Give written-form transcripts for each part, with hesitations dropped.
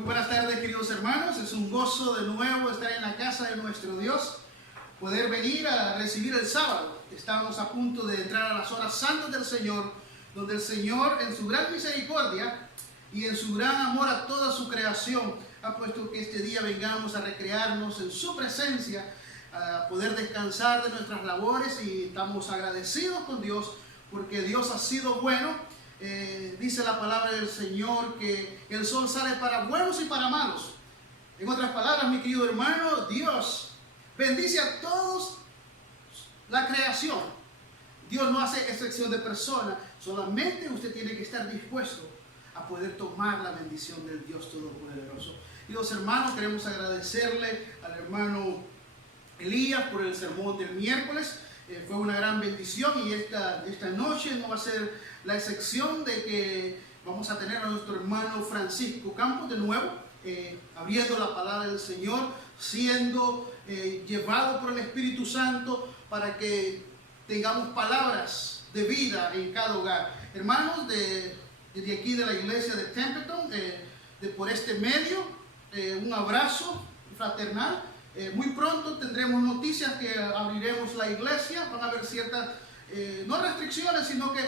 Muy buenas tardes, queridos hermanos. Es un gozo de nuevo estar en la casa de nuestro Dios, poder venir a recibir el sábado. Estamos a punto de entrar a las horas santas del Señor, donde el Señor, en su gran misericordia y en su gran amor a toda su creación, ha puesto que este día vengamos a recrearnos en su presencia, a poder descansar de nuestras labores, y estamos agradecidos con Dios porque Dios ha sido bueno. Dice la palabra del Señor que el sol sale para buenos y para malos. En otras palabras, mi querido hermano, Dios bendice a todos la creación. Dios no hace excepción de personas, solamente usted tiene que estar dispuesto a poder tomar la bendición del Dios Todopoderoso. Queridos hermanos, queremos agradecerle al hermano Elías por el sermón del miércoles. Fue una gran bendición, y esta noche no va a ser la excepción, de que vamos a tener a nuestro hermano Francisco Campos de nuevo, abriendo la palabra del Señor, siendo llevado por el Espíritu Santo para que tengamos palabras de vida en cada hogar. Hermanos, desde aquí de la iglesia de Templeton, por este medio, un abrazo fraternal. Muy pronto tendremos noticias que abriremos la iglesia. Van a haber ciertas, no restricciones, sino que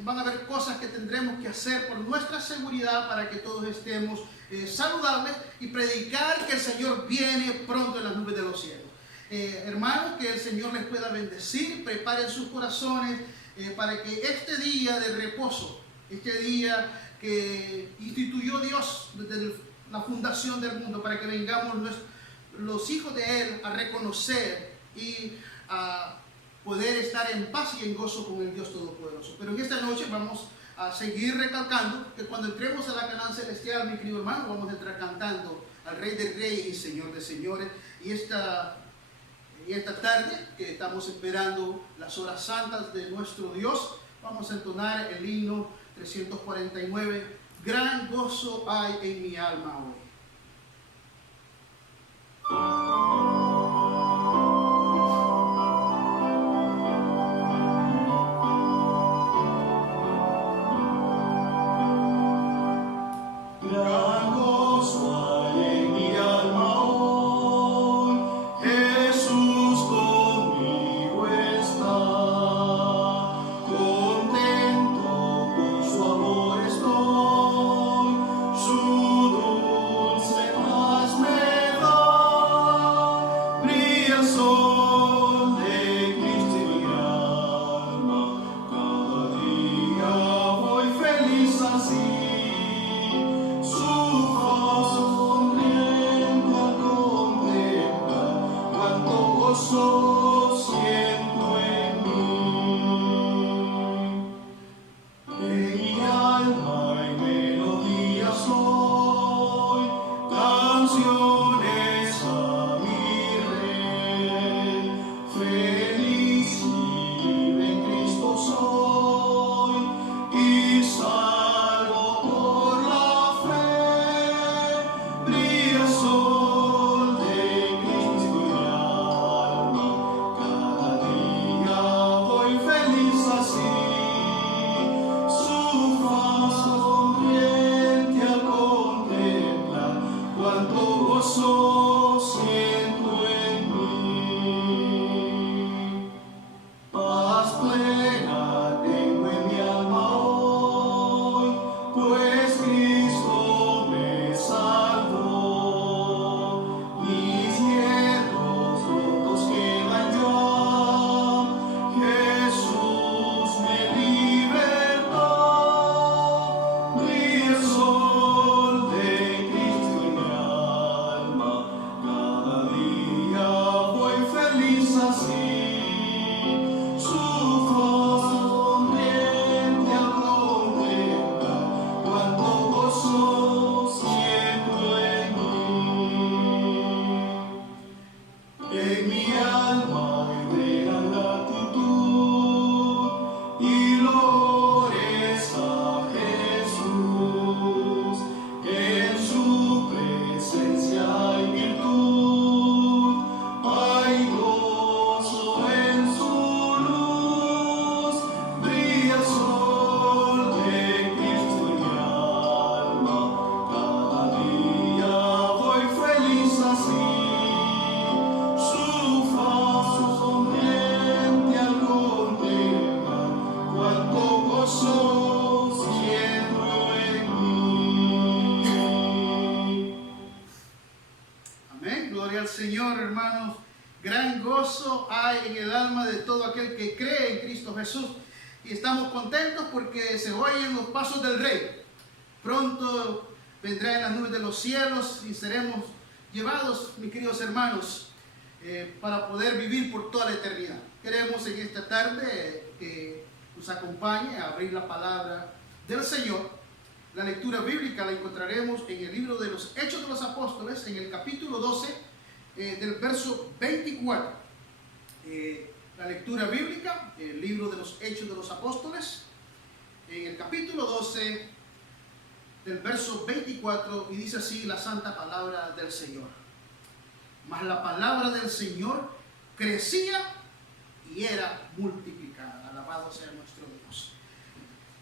van a haber cosas que tendremos que hacer por nuestra seguridad, para que todos estemos saludables y predicar que el Señor viene pronto en las nubes de los cielos. Hermanos, que el Señor les pueda bendecir. Preparen sus corazones para que este día de reposo, este día que instituyó Dios desde la fundación del mundo, para que vengamos los hijos de Él a reconocer y a poder estar en paz y en gozo con el Dios Todopoderoso. Pero en esta noche vamos a seguir recalcando que cuando entremos a la Canaán celestial, mi querido hermano, vamos a entrar cantando al Rey de Reyes y Señor de Señores. Y esta tarde, que estamos esperando las horas santas de nuestro Dios, vamos a entonar el himno 349, Gran gozo hay en mi alma hoy. Contento con su amor estoy, su Gloria al Señor, hermanos. Gran gozo hay en el alma de todo aquel que cree en Cristo Jesús. Y estamos contentos porque se oyen los pasos del Rey. Pronto vendrá en las nubes de los cielos y seremos llevados, mis queridos hermanos, para poder vivir por toda la eternidad. Queremos en esta tarde que nos acompañe a abrir la palabra del Señor. La lectura bíblica la encontraremos en el libro de los Hechos de los Apóstoles, en el capítulo 12, del verso 24. La lectura bíblica, el libro de los Hechos de los Apóstoles, en el capítulo 12, del verso 24, y dice así la santa palabra del Señor. Mas la palabra del Señor crecía y era multiplicada. Alabado sea nuestro Dios.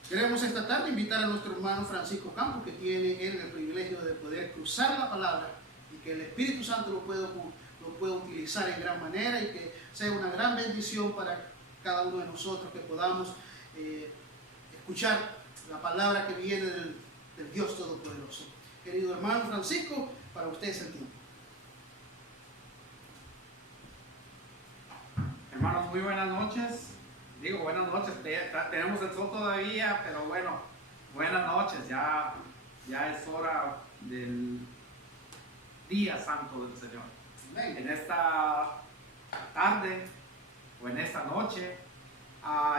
Queremos esta tarde invitar a nuestro hermano Francisco Campos, que tiene él el privilegio de poder cruzar la palabra y que el Espíritu Santo lo pueda utilizar en gran manera y que sea una gran bendición para cada uno de nosotros, que podamos escuchar la palabra que viene del Dios Todopoderoso. Querido hermano Francisco, para usted es el tiempo. Hermanos, muy buenas noches. Digo buenas noches, tenemos el sol todavía, pero bueno, buenas noches. Ya es hora del día santo del Señor. Amén. En esta tarde o en esta noche,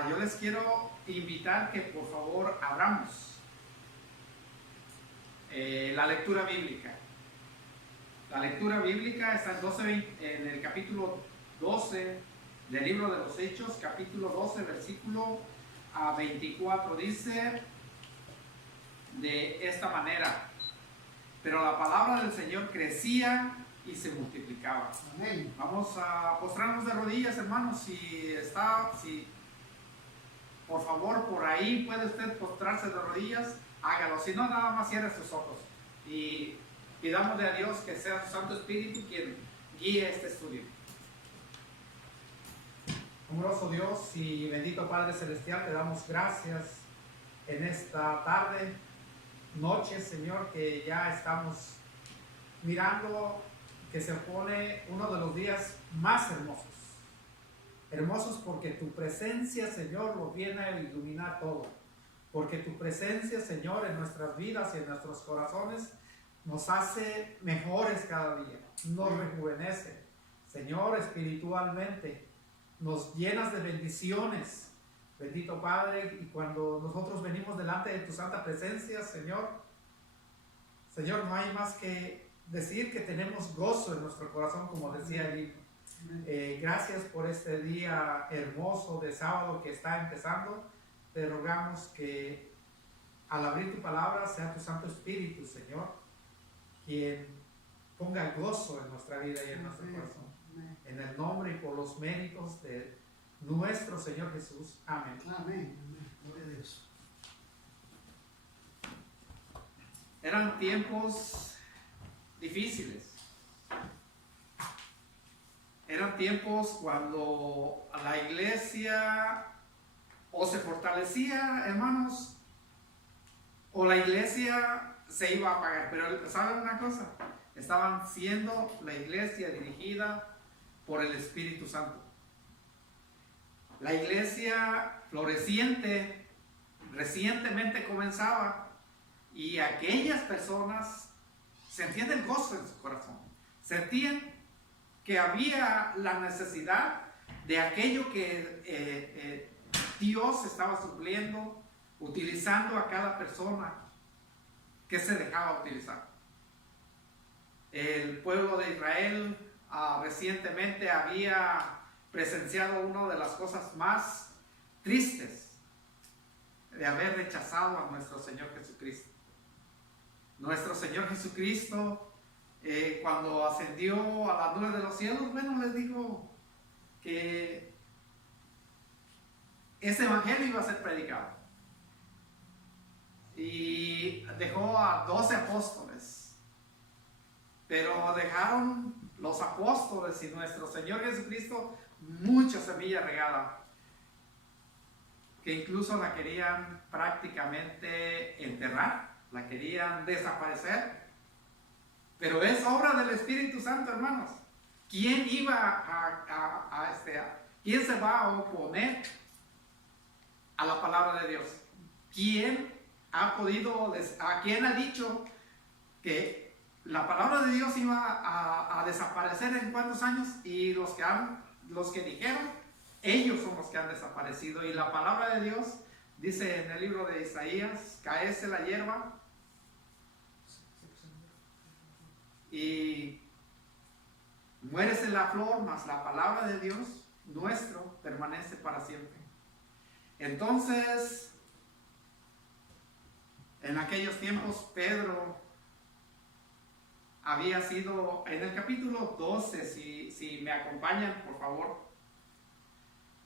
yo les quiero invitar que por favor abramos la lectura bíblica. La lectura bíblica está en el capítulo 12 del libro de los Hechos, capítulo 12, versículo 24. Dice de esta manera: pero la palabra del Señor crecía y se multiplicaba. Amén. Vamos a postrarnos de rodillas, hermanos. Si por favor por ahí puede usted postrarse de rodillas, hágalo. Si no, nada más cierre sus ojos y pidámosle a Dios que sea su Santo Espíritu quien guíe este estudio. Amoroso Dios y bendito Padre Celestial, te damos gracias en esta tarde, noche, Señor, que ya estamos mirando que se pone uno de los días más hermosos. Hermosos porque tu presencia, Señor, lo viene a iluminar todo. Porque tu presencia, Señor, en nuestras vidas y en nuestros corazones nos hace mejores cada día, nos rejuvenece, Señor, espiritualmente. Nos llenas de bendiciones, bendito Padre, y cuando nosotros venimos delante de tu santa presencia, Señor, no hay más que decir que tenemos gozo en nuestro corazón, como decía el himno. Gracias por este día hermoso de sábado que está empezando. Te rogamos que al abrir tu palabra sea tu Santo Espíritu, Señor, quien ponga gozo en nuestra vida y en nuestro corazón. En el nombre y por los méritos de nuestro Señor Jesús. Amén. Amén. Gloria a Dios. Eran tiempos difíciles. Eran tiempos cuando la iglesia o se fortalecía, hermanos, o la iglesia se iba a apagar. Pero ¿saben una cosa? Estaban siendo la iglesia dirigida por el Espíritu Santo. La iglesia floreciente recientemente comenzaba y aquellas personas sentían el gozo en su corazón, sentían que había la necesidad de aquello que Dios estaba supliendo, utilizando a cada persona que se dejaba utilizar. El pueblo de Israel recientemente había presenciado una de las cosas más tristes de haber rechazado a nuestro Señor Jesucristo. Nuestro Señor Jesucristo, cuando ascendió a las nubes de los cielos, bueno, les dijo que ese evangelio iba a ser predicado. Y dejó a 12 apóstoles, pero dejaron los apóstoles y nuestro Señor Jesucristo mucha semilla regada, que incluso la querían prácticamente enterrar, la querían desaparecer. Pero es obra del Espíritu Santo, hermanos. ¿Quién quién se va a oponer a la palabra de Dios? ¿Quién quién ha dicho que la palabra de Dios iba a desaparecer en cuántos años? Y los que dijeron, ellos son los que han desaparecido. Y la palabra de Dios dice en el libro de Isaías: caece la hierba y muérese la flor, mas la palabra de Dios nuestro permanece para siempre. Entonces, en aquellos tiempos, Pedro había sido, en el capítulo 12, si me acompañan, por favor,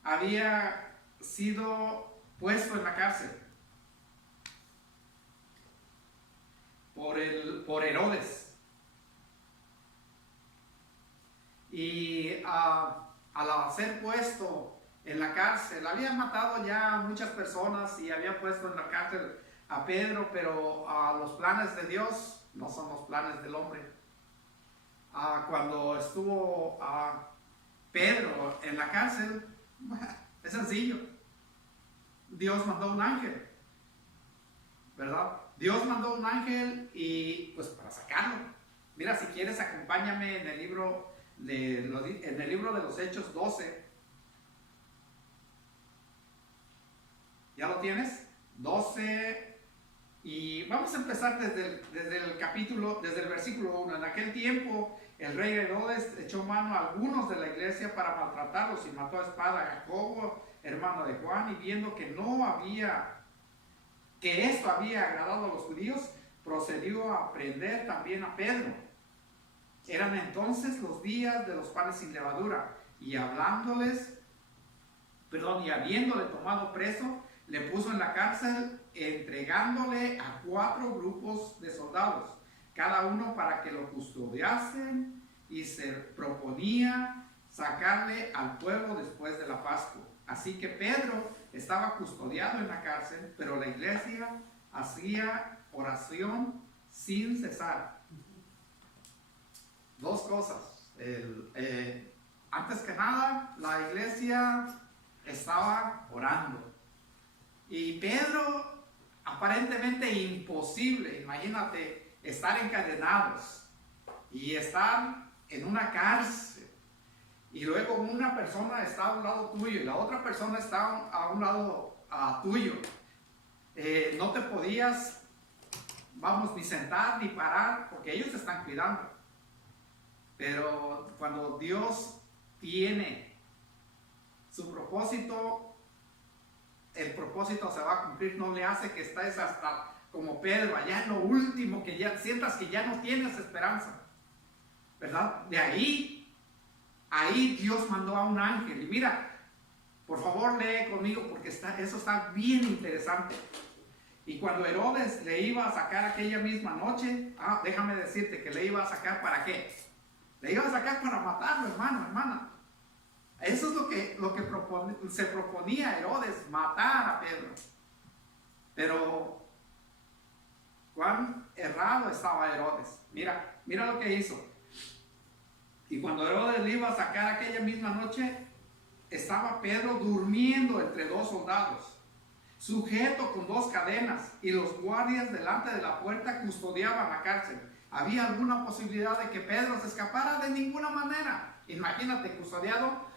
había sido puesto en la cárcel por Herodes. Y al ser puesto en la cárcel, habían matado ya a muchas personas y habían puesto en la cárcel a Pedro, pero los planes de Dios no son los planes del hombre. Cuando estuvo Pedro en la cárcel, es sencillo. Dios mandó un ángel, ¿verdad? Dios mandó un ángel y pues para sacarlo. Mira, si quieres, acompáñame en el libro de los Hechos 12. ¿Ya lo tienes? 12. Y vamos a empezar desde el versículo 1. En aquel tiempo, el rey Herodes echó mano a algunos de la iglesia para maltratarlos y mató a espada a Jacobo, hermano de Juan, y viendo que esto había agradado a los judíos, procedió a prender también a Pedro. Eran entonces los días de los panes sin levadura, y habiéndole tomado preso, le puso en la cárcel, entregándole a 4 grupos de soldados, cada uno para que lo custodiasen, y se proponía sacarle al pueblo después de la Pascua. Así que Pedro estaba custodiado en la cárcel, pero la iglesia hacía oración sin cesar. Dos cosas. Antes que nada, la iglesia estaba orando. Y Pedro, aparentemente imposible, imagínate, estar encadenados y estar en una cárcel. Y luego una persona está a un lado tuyo y la otra persona está a un lado tuyo. No te podías, ni sentar ni parar, porque ellos te están cuidando. Pero cuando Dios tiene su propósito, el propósito se va a cumplir. No le hace que estés hasta como Pedro, allá en lo último, que ya sientas que ya no tienes esperanza, ¿verdad? De ahí Dios mandó a un ángel. Y mira, por favor lee conmigo, porque eso está bien interesante. Y cuando Herodes le iba a sacar aquella misma noche, déjame decirte que le iba a sacar, ¿para qué? Le iba a sacar para matarlo, hermana. Eso es lo que se proponía Herodes, matar a Pedro. Pero cuán errado estaba Herodes. Mira lo que hizo. Y cuando Herodes le iba a sacar aquella misma noche, estaba Pedro durmiendo entre 2 soldados, sujeto con 2 cadenas, y los guardias delante de la puerta custodiaban la cárcel. ¿Había alguna posibilidad de que Pedro se escapara? De ninguna manera. Imagínate, custodiado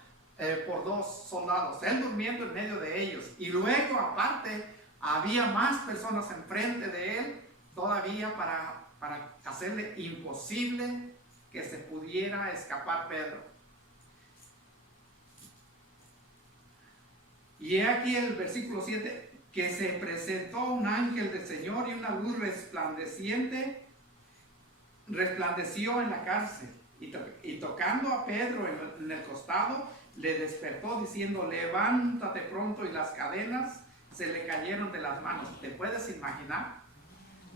por 2 soldados, él durmiendo en medio de ellos. Y luego, aparte, había más personas enfrente de él todavía para hacerle imposible que se pudiera escapar Pedro. Y he aquí el versículo 7, que se presentó un ángel del Señor y una luz resplandeció en la cárcel, y tocando a Pedro en el costado, le despertó diciendo: levántate pronto, y las cadenas se le cayeron de las manos. ¿Te puedes imaginar?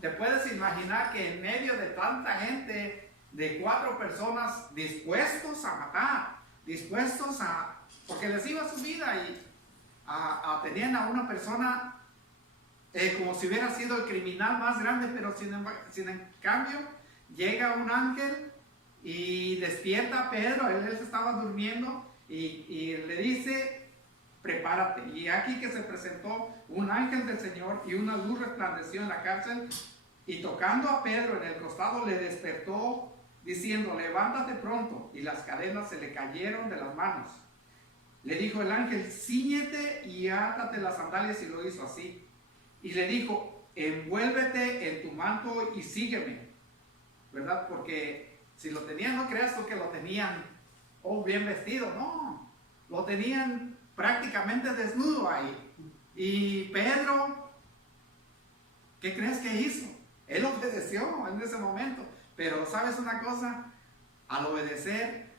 ¿Te puedes imaginar que en medio de tanta gente, de 4 personas dispuestos a matar, porque les iba su vida, y tenían a una persona como si hubiera sido el criminal más grande, pero sin en cambio llega un ángel y despierta a Pedro. Él se estaba durmiendo y le dice: prepárate. Y aquí que se presentó un ángel del Señor y una luz resplandeció en la cárcel, y tocando a Pedro en el costado le despertó diciendo: levántate pronto. Y las cadenas se le cayeron de las manos. Le dijo el ángel: cíñete y átate las sandalias, y lo hizo así. Y le dijo: envuélvete en tu manto y sígueme, ¿verdad? Porque si lo tenían, no creas tú que lo tenían bien vestido, no, lo tenían prácticamente desnudo ahí. Y Pedro, ¿qué crees que hizo? Él obedeció en ese momento. Pero ¿sabes una cosa? Al obedecer,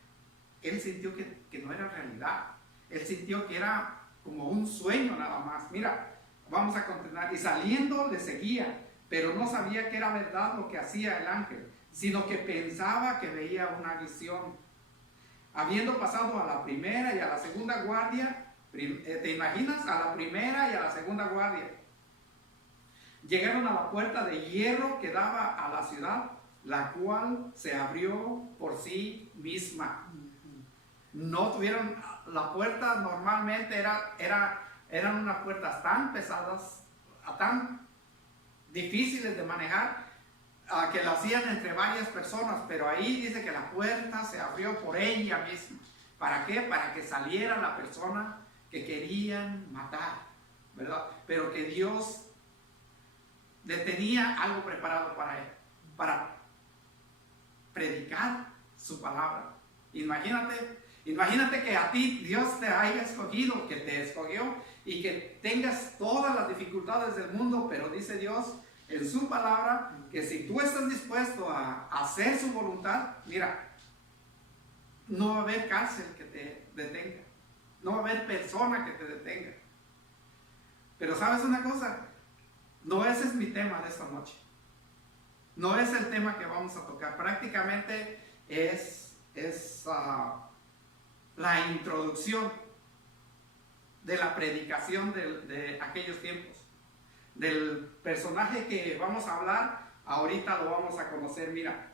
él sintió que no era realidad. Él sintió que era como un sueño nada más. Mira, vamos a continuar. Y saliendo le seguía, pero no sabía que era verdad lo que hacía el ángel, sino que pensaba que veía una visión. Habiendo pasado a la primera y a la segunda guardia, ¿te imaginas? A la primera y a la segunda guardia. Llegaron a la puerta de hierro que daba a la ciudad, la cual se abrió por sí misma. No tuvieron la puerta, normalmente eran unas puertas tan pesadas, tan difíciles de manejar, que la hacían entre varias personas, pero ahí dice que la puerta se abrió por ella misma. ¿Para qué? Para que saliera la persona que querían matar, ¿verdad? Pero que Dios le tenía algo preparado para él, para predicar su palabra. Imagínate que a ti Dios te haya escogido, que te escogió, y que tengas todas las dificultades del mundo, pero dice Dios en su palabra que si tú estás dispuesto a hacer su voluntad, mira, no va a haber cárcel que te detenga, no va a haber persona que te detenga. Pero ¿sabes una cosa? No ese es mi tema de esta noche. No es el tema que vamos a tocar. Prácticamente es la introducción de la predicación de aquellos tiempos. Del personaje que vamos a hablar, ahorita lo vamos a conocer. Mira,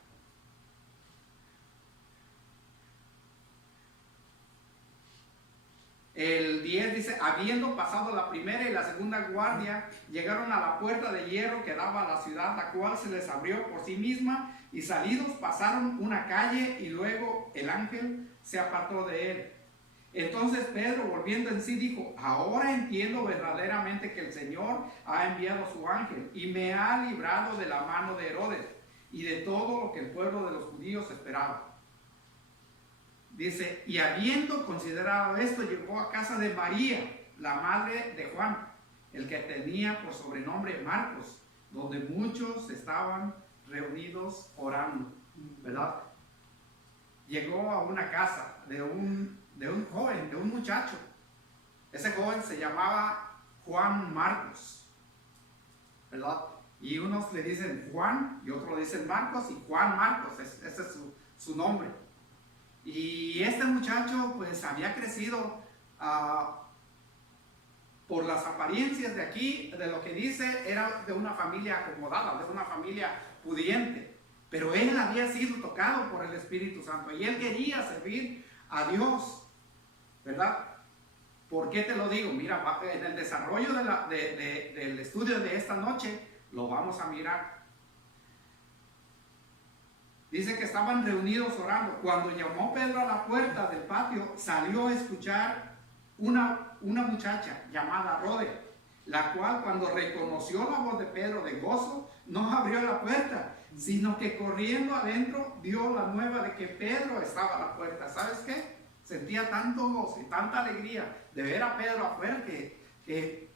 el 10 dice: habiendo pasado la primera y la segunda guardia, llegaron a la puerta de hierro que daba a la ciudad, la cual se les abrió por sí misma, y salidos pasaron una calle, y luego el ángel se apartó de él. Entonces Pedro, volviendo en sí, dijo: ahora entiendo verdaderamente que el Señor ha enviado su ángel y me ha librado de la mano de Herodes y de todo lo que el pueblo de los judíos esperaba. Dice: y habiendo considerado esto, llegó a casa de María, la madre de Juan, el que tenía por sobrenombre Marcos, donde muchos estaban reunidos orando, ¿verdad? Llegó a una casa de un joven, de un muchacho. Ese joven se llamaba Juan Marcos, ¿verdad? Y unos le dicen Juan y otros le dicen Marcos, y Juan Marcos, ese es su nombre. Y este muchacho pues había crecido por las apariencias de aquí, de lo que dice, era de una familia acomodada, de una familia pudiente, pero él había sido tocado por el Espíritu Santo y él quería servir a Dios, ¿verdad? ¿Por qué te lo digo? Mira, en el desarrollo del estudio de esta noche lo vamos a mirar. Dice que estaban reunidos orando. Cuando llamó Pedro a la puerta del patio, salió a escuchar una muchacha llamada Rode, la cual, cuando reconoció la voz de Pedro de gozo, no abrió la puerta, sino que corriendo adentro dio la nueva de que Pedro estaba a la puerta. ¿Sabes qué? Sentía tanto gozo y tanta alegría de ver a Pedro afuera que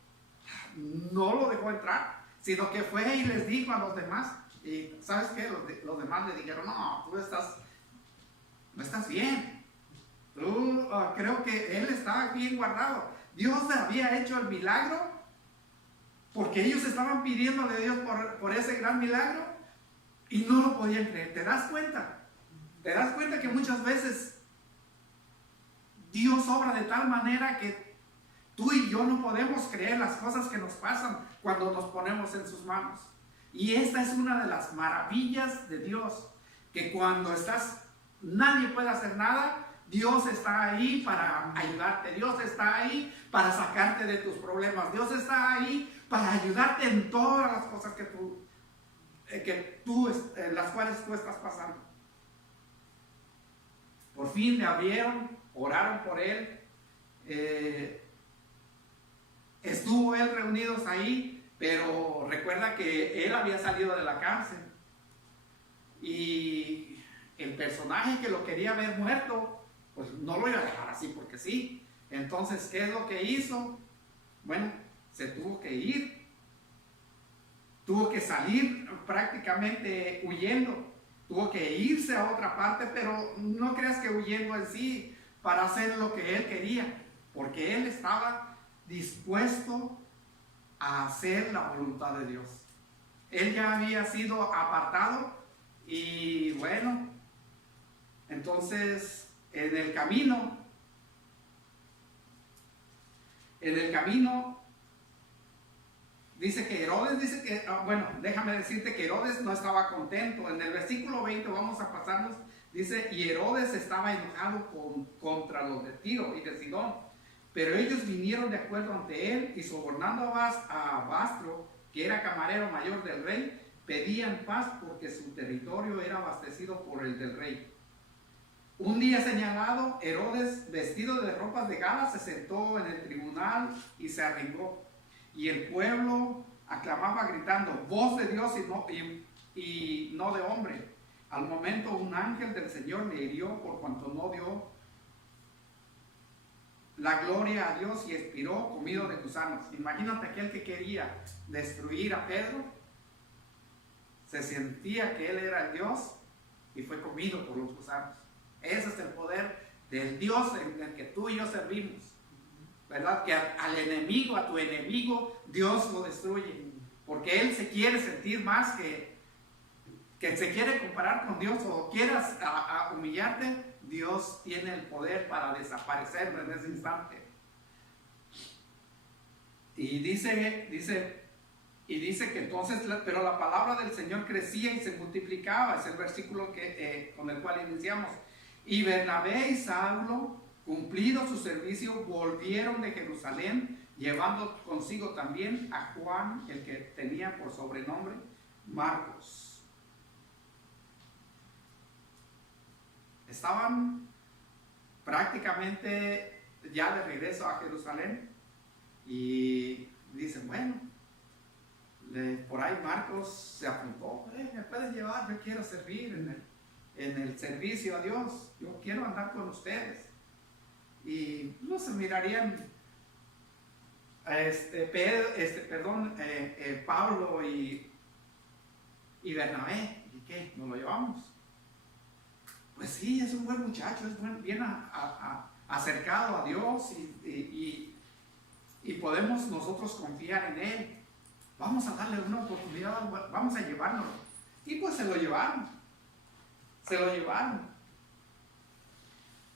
no lo dejó entrar, sino que fue y les dijo a los demás. Y ¿sabes qué? Los demás le dijeron: no, tú no estás bien. Tú, creo que él está bien guardado. Dios había hecho el milagro porque ellos estaban pidiéndole a Dios por ese gran milagro y no lo podían creer. ¿Te das cuenta? ¿Te das cuenta que muchas veces Dios obra de tal manera que tú y yo no podemos creer las cosas que nos pasan cuando nos ponemos en sus manos? Y esta es una de las maravillas de Dios, que cuando nadie puede hacer nada, Dios está ahí para ayudarte, Dios está ahí para sacarte de tus problemas, Dios está ahí para ayudarte en todas las cosas las cuales tú estás pasando. Por fin le abrieron, oraron por él, estuvo él reunidos ahí, pero recuerda que él había salido de la cárcel y el personaje que lo quería ver muerto, pues no lo iba a dejar así porque sí. Entonces, ¿qué es lo que hizo? Bueno, se tuvo que ir, tuvo que salir prácticamente huyendo, tuvo que irse a otra parte, pero no creas que huyendo en sí para hacer lo que él quería, porque él estaba dispuesto a hacer la voluntad de Dios. Él ya había sido apartado y bueno, entonces en el camino, dice que Herodes, déjame decirte que Herodes no estaba contento. En el versículo 20 vamos a pasarnos, dice, y Herodes estaba enojado contra los de Tiro y de Sidón, pero ellos vinieron de acuerdo ante él y sobornando a Bastro, que era camarero mayor del rey, pedían paz porque su territorio era abastecido por el del rey. Un día señalado, Herodes, vestido de ropas de gala, se sentó en el tribunal y se arengó. Y el pueblo aclamaba gritando, voz de Dios y no de hombre. Al momento un ángel del Señor le hirió por cuanto no dio la gloria a Dios y expiró comido de gusanos. Imagínate aquel que quería destruir a Pedro, se sentía que él era el Dios y fue comido por los gusanos. Ese es el poder del Dios en el que tú y yo servimos, ¿verdad? Que al enemigo, a tu enemigo, Dios lo destruye, porque él se quiere sentir más que se quiere comparar con Dios o quieras a humillarte. Dios tiene el poder para desaparecerlo en ese instante. Y dice que entonces, pero la palabra del Señor crecía y se multiplicaba. Es el versículo con el cual iniciamos. Y Bernabé y Saulo, cumplido su servicio, volvieron de Jerusalén, llevando consigo también a Juan, el que tenía por sobrenombre Marcos. Estaban prácticamente ya de regreso a Jerusalén y dicen, bueno, por ahí Marcos se apuntó, me pueden llevar, yo quiero servir en el servicio a Dios, yo quiero andar con ustedes. Y no se mirarían Pablo y Bernabé, ¿y qué? ¿Nos lo llevamos? Pues sí, es un buen muchacho, es bien acercado a Dios y podemos nosotros confiar en él. Vamos a darle una oportunidad, vamos a llevárnoslo. Y pues se lo llevaron.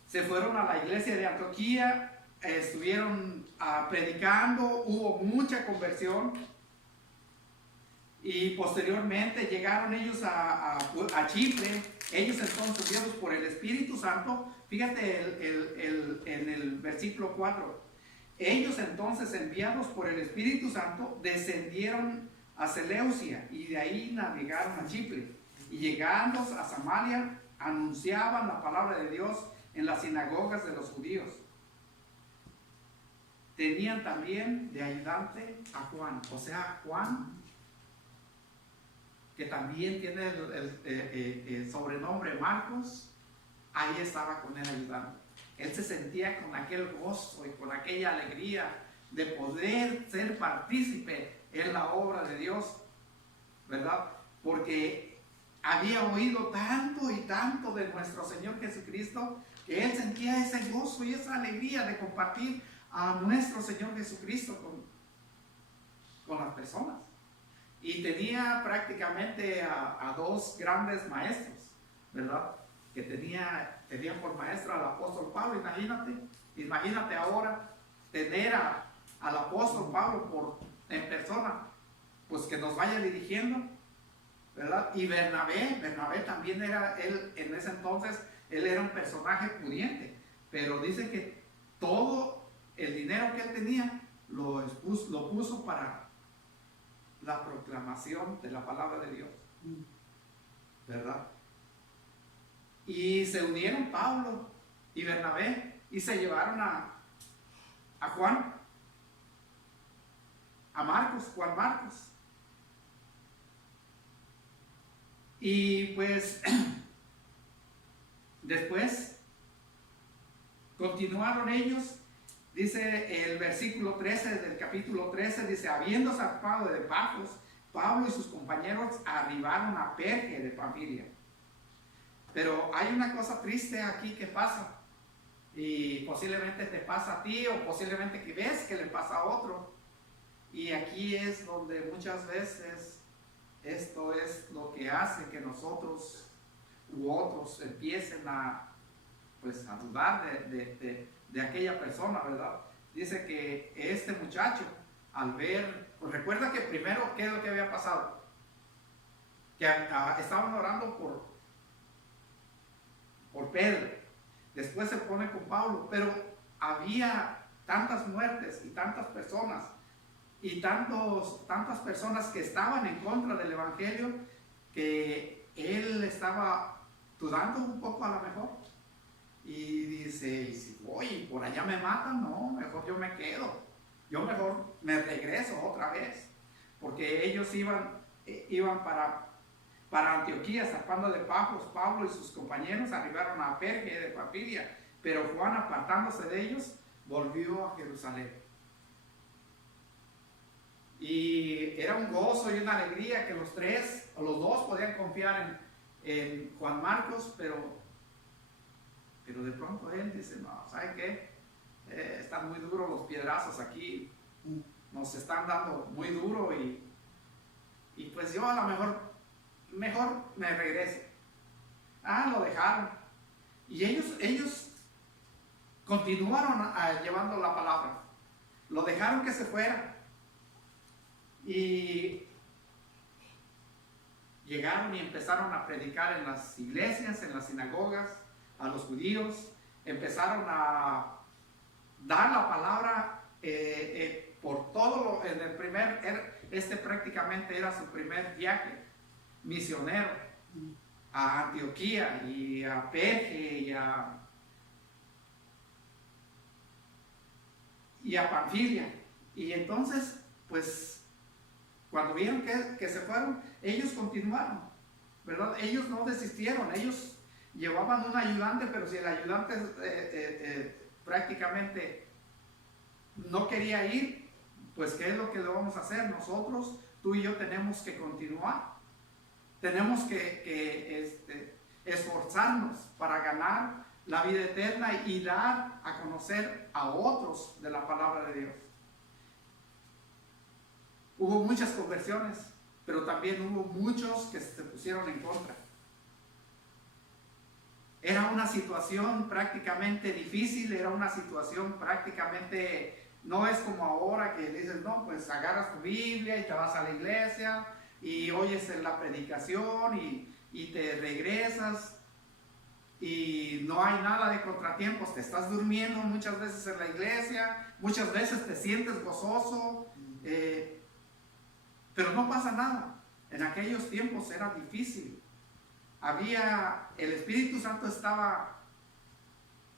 Se fueron a la iglesia de Antioquía, estuvieron predicando, hubo mucha conversión. Y posteriormente llegaron ellos a Chipre. Ellos entonces, guiados por el Espíritu Santo, fíjate en el versículo 4, ellos entonces enviados por el Espíritu Santo descendieron a Seleucia y de ahí navegaron a Chipre y llegando a Samaria anunciaban la palabra de Dios en las sinagogas de los judíos. Tenían también de ayudante a Juan, o sea, Juan, que también tiene el sobrenombre Marcos, ahí estaba con él ayudando. Él se sentía con aquel gozo y con aquella alegría de poder ser partícipe en la obra de Dios, ¿verdad? Porque había oído tanto y tanto de nuestro Señor Jesucristo que él sentía ese gozo y esa alegría de compartir a nuestro Señor Jesucristo con las personas. Y tenía prácticamente a dos grandes maestros, ¿verdad? Que tenía por maestro al apóstol Pablo. Imagínate ahora tener al apóstol Pablo en persona, pues que nos vaya dirigiendo. ¿verdad? Y Bernabé también era, él en ese entonces, él era un personaje pudiente, pero dice que todo el dinero que él tenía lo puso para la proclamación de la palabra de Dios, ¿verdad? Y se unieron Pablo y Bernabé y se llevaron a Juan, a Juan Marcos. Y pues después continuaron ellos, dice el versículo 13 del capítulo 13, dice, habiendo zarpado de Pafos, Pablo y sus compañeros arribaron a Perge de Panfilia. Pero hay una cosa triste aquí que pasa, y posiblemente te pasa a ti, o posiblemente que ves que le pasa a otro, y aquí es donde muchas veces esto es lo que hace que nosotros u otros empiecen a dudar de aquella persona, ¿verdad? Dice que este muchacho, al ver, pues recuerda que primero, ¿qué es lo que había pasado? Que estaban orando por Pedro, después se pone con Pablo, pero había tantas muertes y tantas personas y tantas personas que estaban en contra del evangelio, que él estaba dudando un poco a lo mejor, y dice, ¿y si voy por allá me matan? No, mejor yo me quedo, yo mejor me regreso otra vez, porque ellos iban para Antioquía, zarpando de Pafos. Pablo y sus compañeros arribaron a Perge de Panfilia, pero Juan, apartándose de ellos, volvió a Jerusalén. Y era un gozo y una alegría que los dos podían confiar en Juan Marcos, pero de pronto él dice, no, ¿sabe qué? Están muy duros los piedrazos aquí, nos están dando muy duro, y pues yo a lo mejor me regreso. Lo dejaron. Y ellos continuaron llevando la palabra. Lo dejaron que se fuera. Y llegaron y empezaron a predicar en las iglesias, en las sinagogas, a los judíos. Empezaron a dar la palabra por todo en el prácticamente era su primer viaje misionero a Antioquía y a Perge y a Panfilia. Y entonces, pues, cuando vieron que se fueron, ellos continuaron, ¿verdad? Ellos no desistieron, ellos llevaban un ayudante, pero si el ayudante prácticamente no quería ir, pues ¿qué es lo que le vamos a hacer? Nosotros, tú y yo, tenemos que continuar. Tenemos que esforzarnos para ganar la vida eterna y dar a conocer a otros de la palabra de Dios. Hubo muchas conversiones, pero también hubo muchos que se pusieron en contra. Era una situación prácticamente difícil, era una situación prácticamente, no es como ahora que dices, no, pues agarras tu Biblia y te vas a la iglesia y oyes la predicación y te regresas y no hay nada de contratiempos, te estás durmiendo muchas veces en la iglesia, muchas veces te sientes gozoso, pero no pasa nada. En aquellos tiempos era difícil. El Espíritu Santo estaba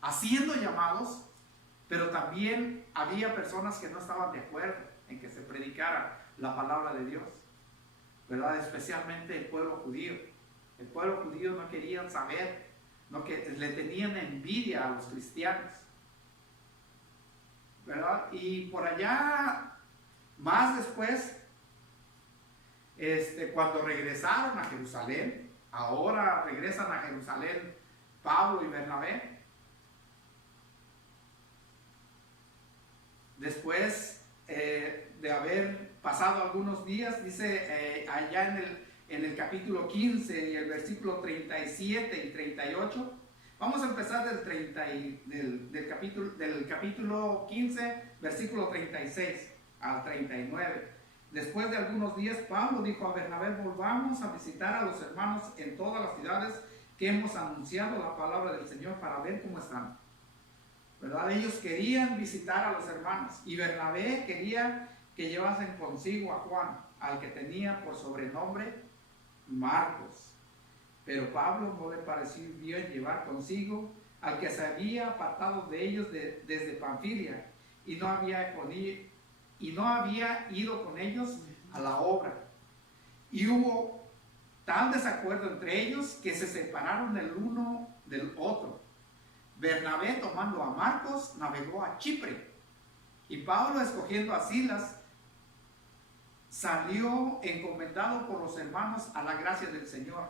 haciendo llamados, pero también había personas que no estaban de acuerdo en que se predicara la palabra de Dios, ¿verdad? Especialmente el pueblo judío. El pueblo judío no querían saber, le tenían envidia a los cristianos, ¿verdad? Y por allá, más después, cuando regresaron a Jerusalén, ahora regresan a Jerusalén Pablo y Bernabé. Después de haber pasado algunos días, dice allá en el capítulo 15 y el versículo 37 y 38, vamos a empezar del capítulo 15, versículo 36 al 39. Después de algunos días, Pablo dijo a Bernabé: volvamos a visitar a los hermanos en todas las ciudades que hemos anunciado la palabra del Señor para ver cómo están. ¿Verdad? Ellos querían visitar a los hermanos y Bernabé quería que llevasen consigo a Juan, al que tenía por sobrenombre Marcos. Pero Pablo no le pareció bien llevar consigo al que se había apartado de ellos desde Panfilia y no había ido con ellos a la obra. Y hubo tal desacuerdo entre ellos que se separaron el uno del otro. Bernabé, tomando a Marcos, navegó a Chipre, y Pablo, escogiendo a Silas, salió encomendado por los hermanos a la gracia del Señor,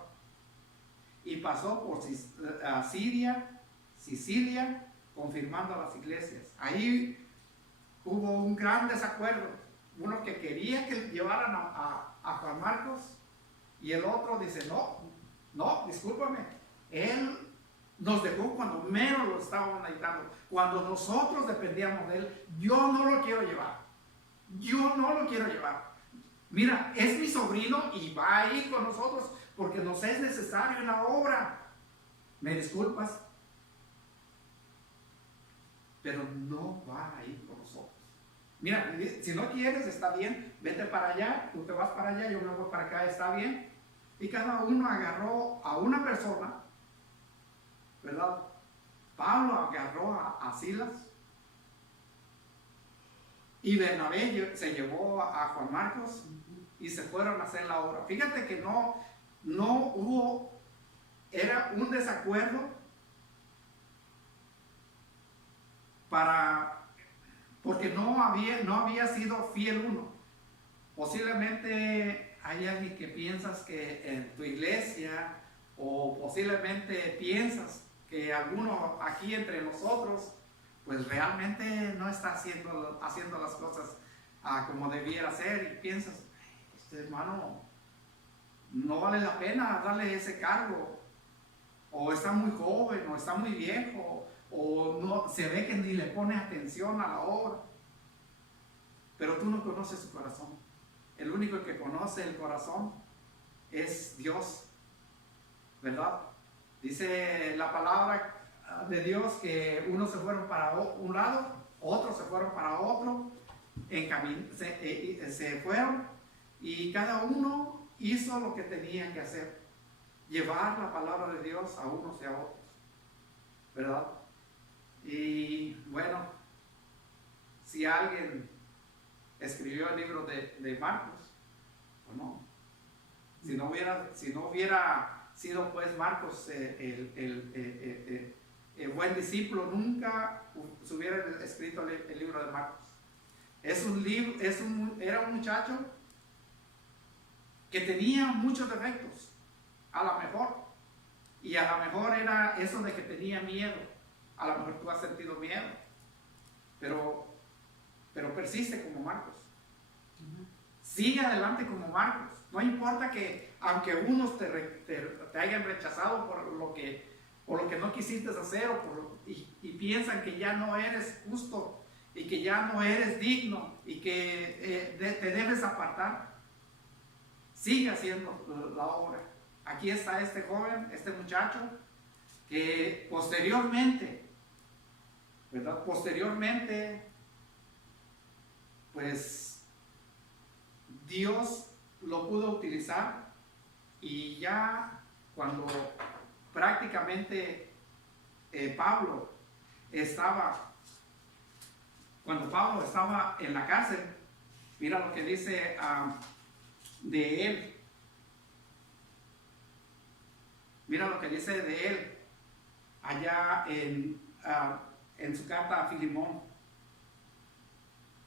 y pasó por Siria, Sicilia, confirmando a las iglesias. Ahí hubo un gran desacuerdo, uno que quería que llevaran a Juan Marcos, y el otro dice: no, discúlpame, él nos dejó cuando menos lo estábamos necesitando, cuando nosotros dependíamos de él. Yo no lo quiero llevar. Mira, es mi sobrino y va a ir con nosotros porque nos es necesario en la obra. ¿Me disculpas? Pero no va a ir con nosotros. Mira, si no quieres, está bien, vete para allá, tú te vas para allá, yo me voy para acá, está bien. Y cada uno agarró a una persona, ¿verdad? Pablo agarró a Silas, y Bernabé se llevó a Juan Marcos y se fueron a hacer la obra. Fíjate que no hubo, era un desacuerdo porque no había sido fiel uno. Posiblemente hay alguien que piensas que en tu iglesia, o posiblemente piensas que alguno aquí entre nosotros pues realmente no está haciendo las cosas como debiera ser, y piensas: este hermano no vale la pena darle ese cargo, o está muy joven, o está muy viejo, o no se ve que ni le pone atención a la obra. Pero tú no conoces su corazón. El único que conoce el corazón es Dios, ¿verdad? Dice la palabra de Dios que unos se fueron para un lado, otros se fueron para otro, se fueron, y cada uno hizo lo que tenía que hacer: llevar la palabra de Dios a unos y a otros, ¿verdad? Y bueno, si alguien escribió el libro de Marcos, o no, si no hubiera sido pues Marcos el buen discípulo, nunca se hubiera escrito el libro de Marcos. Era un muchacho que tenía muchos defectos, a lo mejor, y a lo mejor era eso de que tenía miedo. A lo mejor tú has sentido miedo, pero persiste como Marcos. Sigue adelante como Marcos. No importa que, aunque unos te hayan rechazado por lo que no quisiste hacer, y piensan que ya no eres justo y que ya no eres digno y que te debes apartar, sigue haciendo la obra. Aquí está este joven, este muchacho, que posteriormente, ¿verdad? Pues Dios lo pudo utilizar, y ya cuando prácticamente Pablo estaba en la cárcel, mira lo que dice de él. Mira lo que dice de él allá en su carta a Filemón.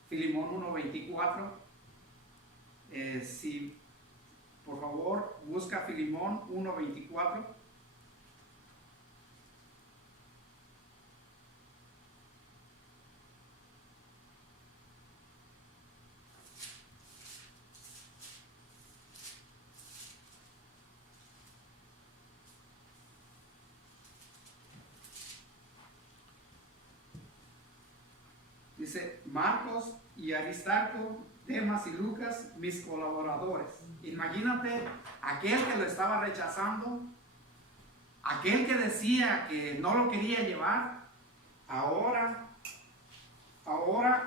Filemón 1:24. Si por favor busca Filemón 1:24. Dice: Marcos y Aristarco Demas y Lucas, mis colaboradores. Imagínate aquel que lo estaba rechazando, aquel que decía que no lo quería llevar, ahora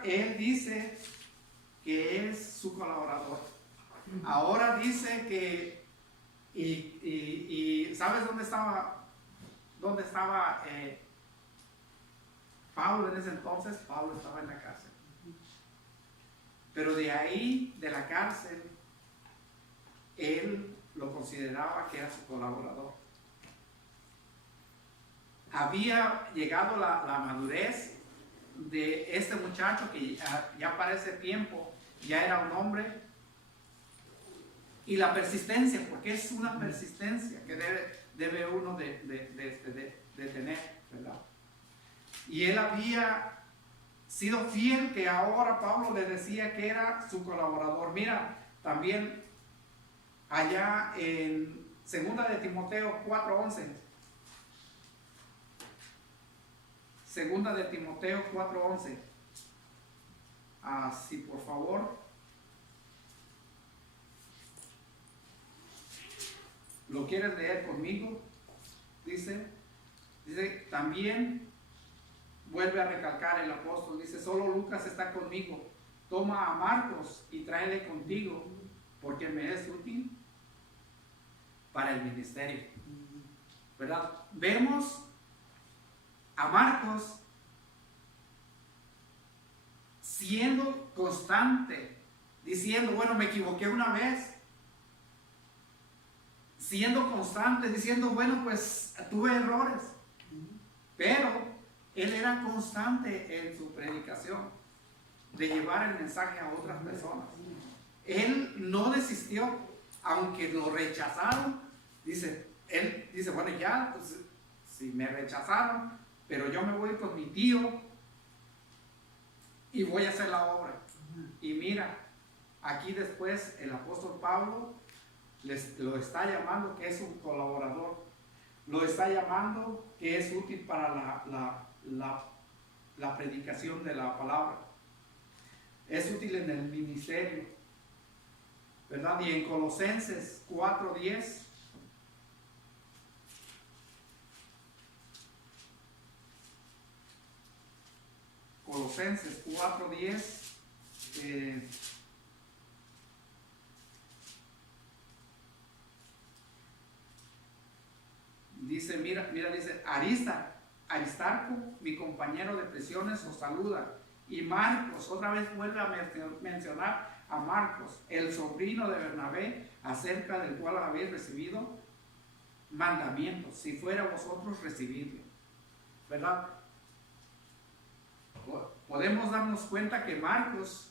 él dice que es su colaborador. Ahora dice que, y ¿sabes dónde estaba Pablo en ese entonces? Pablo estaba en la cárcel. Pero de ahí, de la cárcel, él lo consideraba que era su colaborador. Había llegado la madurez de este muchacho que ya para ese tiempo ya era un hombre, y la persistencia, porque es una persistencia que debe uno de tener, ¿verdad? Y él había sido fiel, que ahora Pablo le decía que era su colaborador. Mira, también allá en 2 de Timoteo 4:11. 2 de Timoteo 4:11. Así, por favor. ¿Lo quieres leer conmigo? Dice, también vuelve a recalcar el apóstol, dice, solo Lucas está conmigo, toma a Marcos y tráele contigo, porque me es útil para el ministerio. ¿Verdad? Vemos a Marcos siendo constante, diciendo, bueno, me equivoqué una vez, siendo constante, diciendo, bueno, pues tuve errores, pero él era constante en su predicación, de llevar el mensaje a otras personas. Él no desistió, aunque lo rechazaron. Él dice, bueno, ya, pues, si me rechazaron, pero yo me voy con mi tío y voy a hacer la obra. Y mira, aquí después el apóstol Pablo lo está llamando que es un colaborador, lo está llamando que es útil para la predicación de la palabra, es útil en el ministerio, ¿verdad? Y en Colosenses 4:10, Colosenses 4:10, dice, mira, dice, Aristarco, mi compañero de prisiones, os saluda. Y Marcos, otra vez vuelve a mencionar a Marcos, el sobrino de Bernabé, acerca del cual habéis recibido mandamientos, si fuera vosotros recibidlo. ¿Verdad? Podemos darnos cuenta que Marcos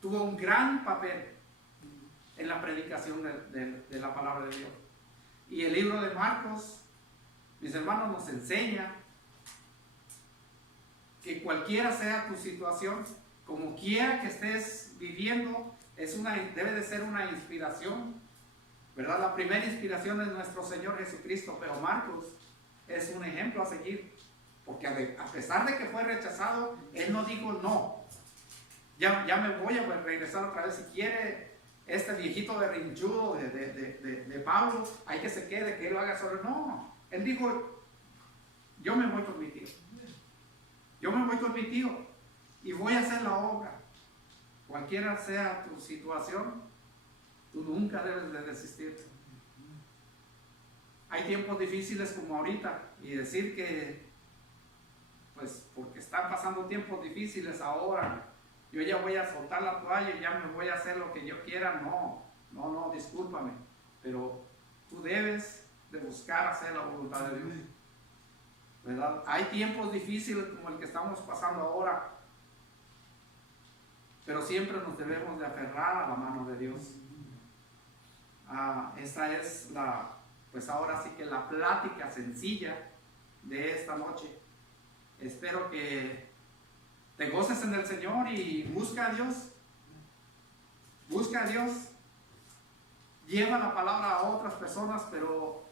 tuvo un gran papel en la predicación de la palabra de Dios. Y el libro de Marcos, mis hermanos, nos enseña que cualquiera sea tu situación, como quiera que estés viviendo, debe de ser una inspiración, ¿verdad? La primera inspiración es nuestro Señor Jesucristo, pero Marcos es un ejemplo a seguir, porque a pesar de que fue rechazado, él no dijo no, ya me voy a regresar otra vez. Si quiere este viejito berrinchudo de Pablo, hay que se quede, que él lo haga solo. No, él dijo, yo me voy con mi tío. Yo me voy con mi tío y voy a hacer la obra. Cualquiera sea tu situación, tú nunca debes de desistir. Hay tiempos difíciles como ahorita, y decir que, pues, porque están pasando tiempos difíciles ahora, yo ya voy a soltar la toalla y ya me voy a hacer lo que yo quiera. No, discúlpame, pero tú debes de buscar hacer la voluntad de Dios, ¿verdad? Hay tiempos difíciles como el que estamos pasando ahora, pero siempre nos debemos de aferrar a la mano de Dios. Esta es pues ahora sí que la plática sencilla de esta noche. Espero que te goces en el Señor y busca a Dios. Busca a Dios. Lleva la palabra a otras personas, pero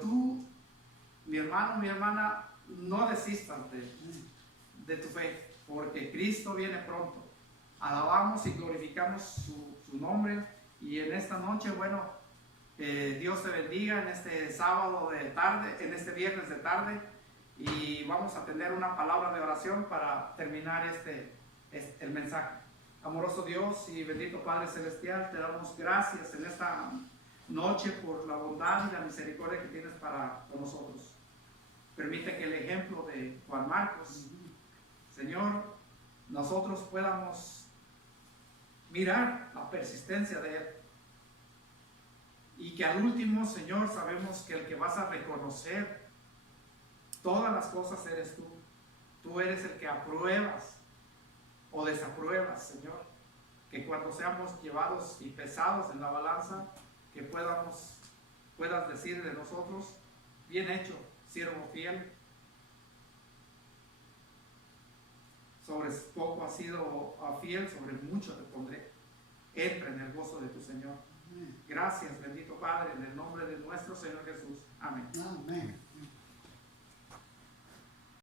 tú, mi hermano, mi hermana, no desistas de tu fe, porque Cristo viene pronto alabamos y glorificamos su nombre. Y en esta noche, bueno, Dios te bendiga en este sábado de tarde, en este viernes de tarde. Y vamos a tener una palabra de oración para terminar el mensaje. Amoroso Dios y bendito Padre Celestial, te damos gracias en esta noche por la bondad y la misericordia que tienes con nosotros. Permite que el ejemplo de Juan Marcos, Señor, nosotros podamos mirar la persistencia de él. Y que al último, Señor, sabemos que el que vas a reconocer todas las cosas eres tú. Tú eres el que apruebas o desapruebas, Señor. Que cuando seamos llevados y pesados en la balanza, que puedas decir de nosotros, bien hecho, siervo fiel. Sobre poco has sido fiel, sobre mucho te pondré. Entra en el gozo de tu Señor. Gracias, bendito Padre, en el nombre de nuestro Señor Jesús. Amén. Amén.